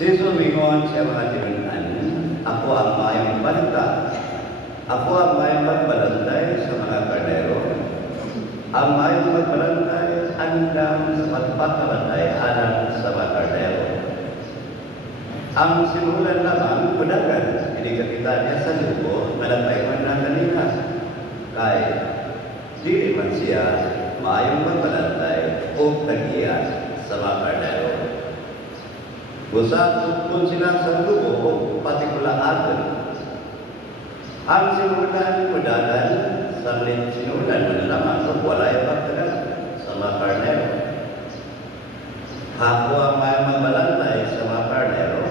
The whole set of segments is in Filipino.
Sisumingon siya mga tinunan, ako ang mayong balita. Ako ang mayong magbalantay sa mga kardero. Ang mayong magbalantay, andang sa magpakabalantay alang sa mga kardero. Ang sinulan lamang, kudagan, inikakita niya sa lupo, malapay man na kanina. Kaya, di man siya mayong magbalantay o tagiya sa mga kardero. Busat pun sila sa lupo, patikulaan. Ang sinulan, kudagan, sa sinulan, malalaman kung walay pagkagal sa mga karnero. Ako ang mayang magbalantay sa mga karnero.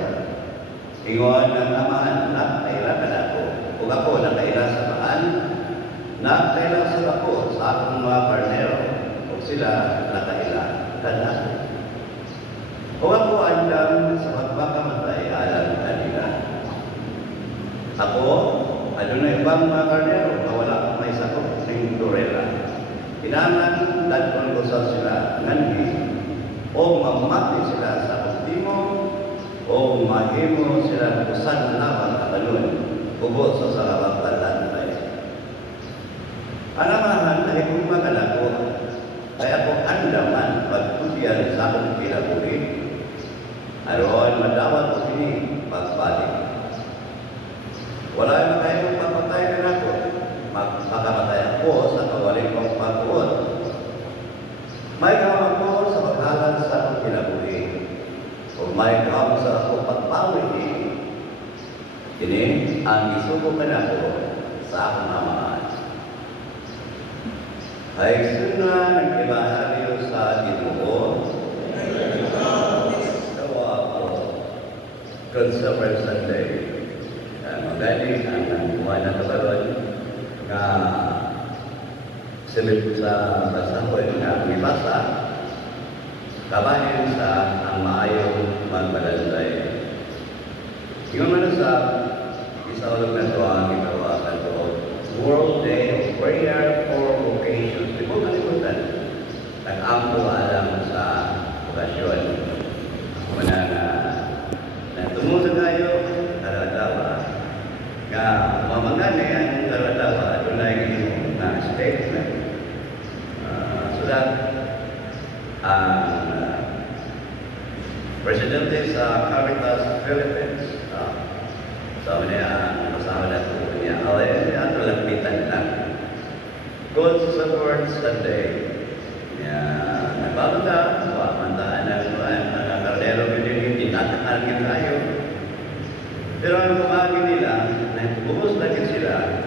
Ingon ng amahan, nakailangan ako. Kung ako nakailangan sa maan, nakailangan ako sa akong mga karnero. Kung sila nakailangan ako. Kung ako andang sa magpakamatay alam kanila. Ako, ano na ibang mga karnero na wala akong may sakop ng turela. Kinangan, dadon ko sa sila nganhi o mamati sila sa ultimo o mahimo sila kusan naman katalun ubos sa sarabang talantay. Alamahan na ikong magalako kaya ako andaman pagputian sa akong kinabuhi aron madawat ko kini pagbalik. Wala na kayong papatay na ako. Magpakamatay ako sa kawaling kong pagkuot. May kawang ako sa paghalan sa akong kinabuhi. O may kawang sa akong pagpawin. Kini ang isuko ka na ako sa akong amahan. Ay suna nagkibahaliw sa Ginoo. Tawa ako. Consumer Sunday. Magaling ang buwan na kabaron na silip sa basahoy na mibasa kabahin sa ang maayong magbalantay. Yung ano sa isaulog na ito ang ginawakan ito World Day of Prayer for Vocations. Di po kalimutan, nag-ampo alam sa okasyon. Muna na tumusa tayo, naradawa. Nga mamangani ang naradawa, doon na yung na statement. Sulat ang Presidente sa Caritas Philippines. Sabi niya, kasama na po niya, ito lapitan lang. Good support Sunday. Nagbago na, mantaan ng mga kardero, hindi tatakalagin tayo. Pero ang kumagin nila, bubos lagi sila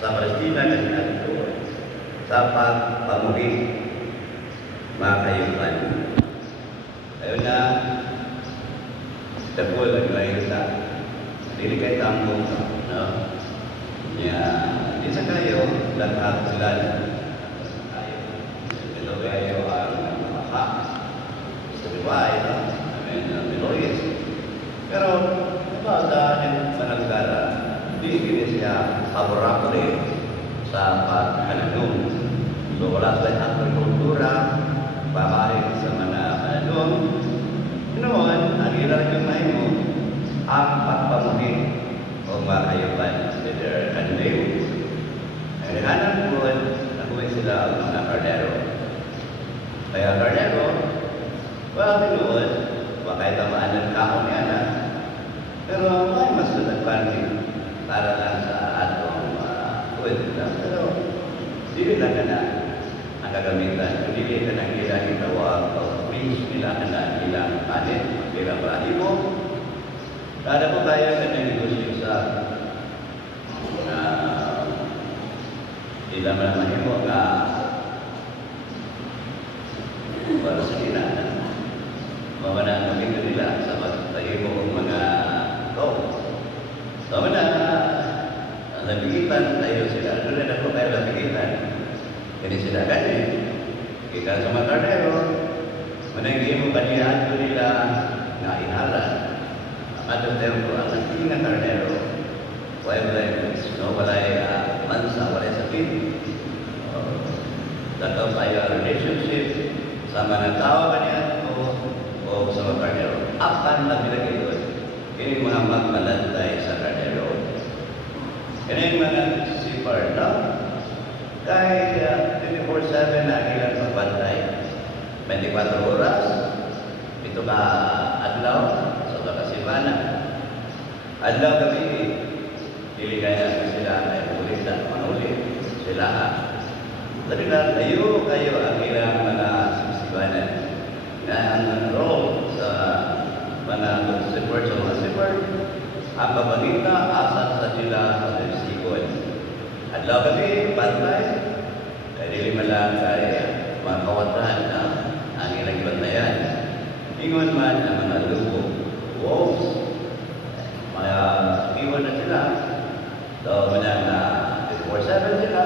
sa Palestina na sinagto sa pagpamuhi mga kayupan. Ayun na, tapos naglayo sa hindi kayo tambong, no? Di sa kayo, lahat sila ito kayo ang maka sa liway, Miloyes. Pero, dahil sa nagdara, hindi siya favorable sa paghananong. So, wala sa agrikultura, babae sa mga hananong. Noon, ang ilang mahimo, ang pagpamuhi o mga kayupan, Mr. Andrew. Ang hanang po, nakuha sila ang mga kardero. Kaya kardero, wala tinuod, wakay tamaan ng kaon niya na. Pero may mas nagpansin para lang sa atong pwede lang. Pero hindi lang na ang gagamitan. Hindi ka nang ilang itawag o please nila na ilang panin, ilang balahibo. Kada po tayo ka negosyo sa ilang balahibo na para sa kailangan. Mawana ang gamitin nila sa pagtahibo ng mga sama na, nabigitan tayo sila. Doon na po tayo nabigitan. Hindi sila ganyan. Kita sa mga kardero, managiging mo kaniyaan ko nila na inalan. Ang atong tempo, ang naging na kardero, walay mansa, walay sakit. Tatawag tayo ang relationship sa mga tao kaniyaan ko o sa mga kardero. Apan na pinag-iwan. Kini mga magmalantay sa karnero. Kini mga sipar na kahit 24/7 na ilang magbantay. 24 oras, ito ka adlaw sa kasimana. Adlaw kami, dili kaya sila ay ulit at manulit sila. Talaga kayo ang ilang mga sisibanan na ang role sa mga support sa mga support ang pabalita asan sa sila pag-isikon. Adlaw kami, bantay, kaya dili man lang kaya mga kawatrahan na ang ilang ibantayan. Ingon man ang mga lupo, wolves, mga iwan na sila, so manang na 24/7 sila,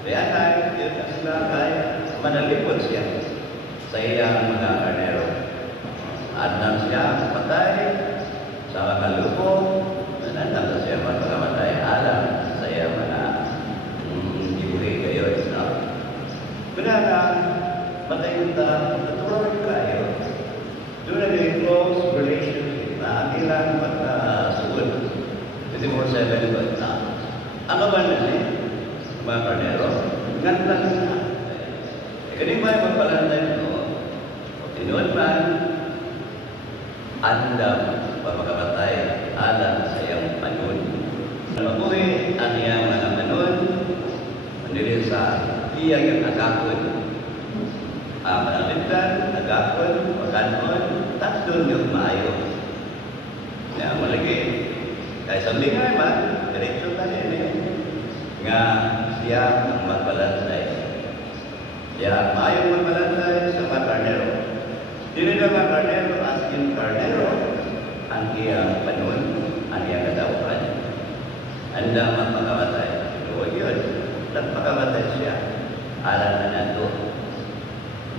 kaya na, yun na sila kaya manalipod siya sa iyang mga karnero. Adnan siya patay sa mga lupo, nanandang siya magpakamatay alam sa iyang mga gibuhi kayo. Kaya na, patay na natural kayo. Doon na yung close relationship na ang ilang magkasuod. 24/7 ba na? Ano ba na niya? Mga karnero, nganda na. Kani ba yung magpalantay mo? O tinuod man, andam pagpakamatay alam sa iyang manon. Mabuhi ang iyang mga manon, mandirin sa iyang yung agakon. Manalitan, agakon, pagkanon, tatlon yung maayo. Kaya malagi, kaya sa lingay man, direksyon tayo nga siya ang magbalantay. Siya mayong magbalantay sa mga karnero. Dili na mga karnero as in karnero ang iyang panon, ang iyang kadawakan. Anda magpakamatay. Huwag yun. Nagpakamatay siya. Alam na nato.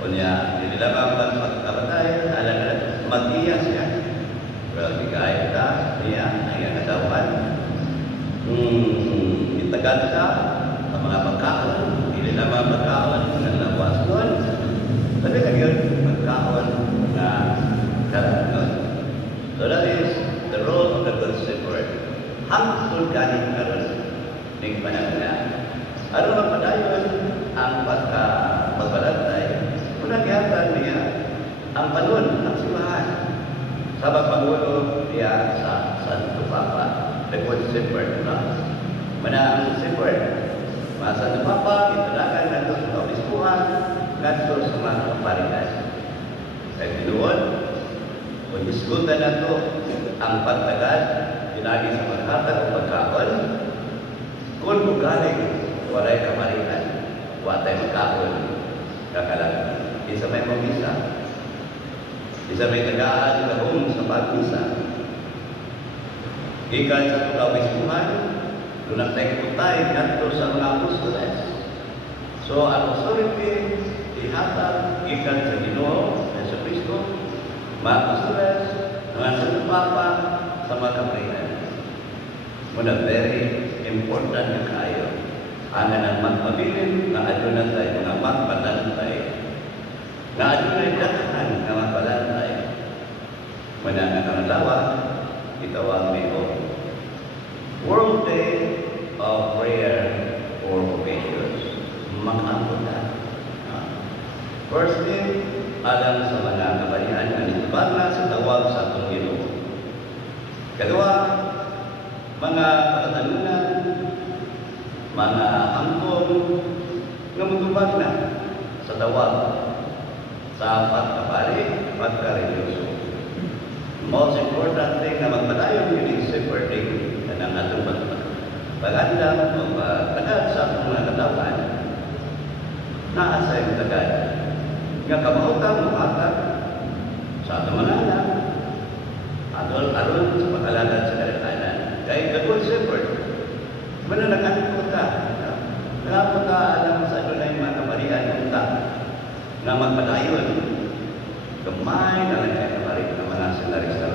Kunya, dili lang ang magpakamatay, alam na nato. Mag-iya siya. Pero bigay ka, niya, ang iyang kadawakan. Itagal ka sa mga pagkaon, hindi na mga pagkaon ng lawas doon. Sabi ka yun, pagkaon na karanon. So that is the role of the good shepherd. Hangtod galing karon ng panahon na. Ano ang padayon ang pagbalantay? Unang ihatan niya ang panon, ang simbahan. Sa pagpangulo niya sa Santo Papa, the good shepherd na. Mana ang shepherd, masa ng Papa, italagan nato sa kabispuhan, nato sa mga kaparihan. Kaya tinuod, kung diskutan nato ang pagtagad, pinagi sa maghatag o pagkaon, kung bugaling, walay kaparihan, watay magkaon, kakalag. Isa may pamisa, isa may tagaan kahong sa pagmisa. Ikan sa kabispuhan, doon tayo putay nato sa mga apostoles. So, ang authority, ihatag, ikan sa Ginoo, sa Kristo, mga apostoles, mga sa Papa, sa mga kaparihan. Muna, very important na kayo. Ang nang magpabilin na adunan tayo, mga magpalantay, na adunan dakahan na magpalantay. Muna, nakangalawa, itawag may World Day of Prayer for Vocations. Mag-ampun na. First day, alam sa mga kabarihan na nitubag na sa tawag sa atong Ginoo. Kadawa, mga katalunan, mga angkon, nga magtubag na sa tawag sa pagkapari, pagka-religyoso. Most important thing na magpadayon yung shepherding ng atong pag-andam o pagtagad sa atong mga katawan, naasa yung tagad. Nga kamautan, muhatag sa atong mga anak, aron sa pag-alagad sa kalikanan. Kaya the good shepherd, muna nag-anipot ka. Nangapot ka alam sa adunay mga kaparihan ng ta na magpadayon. Gamay na lang kaya kaparihan ng mga senarista.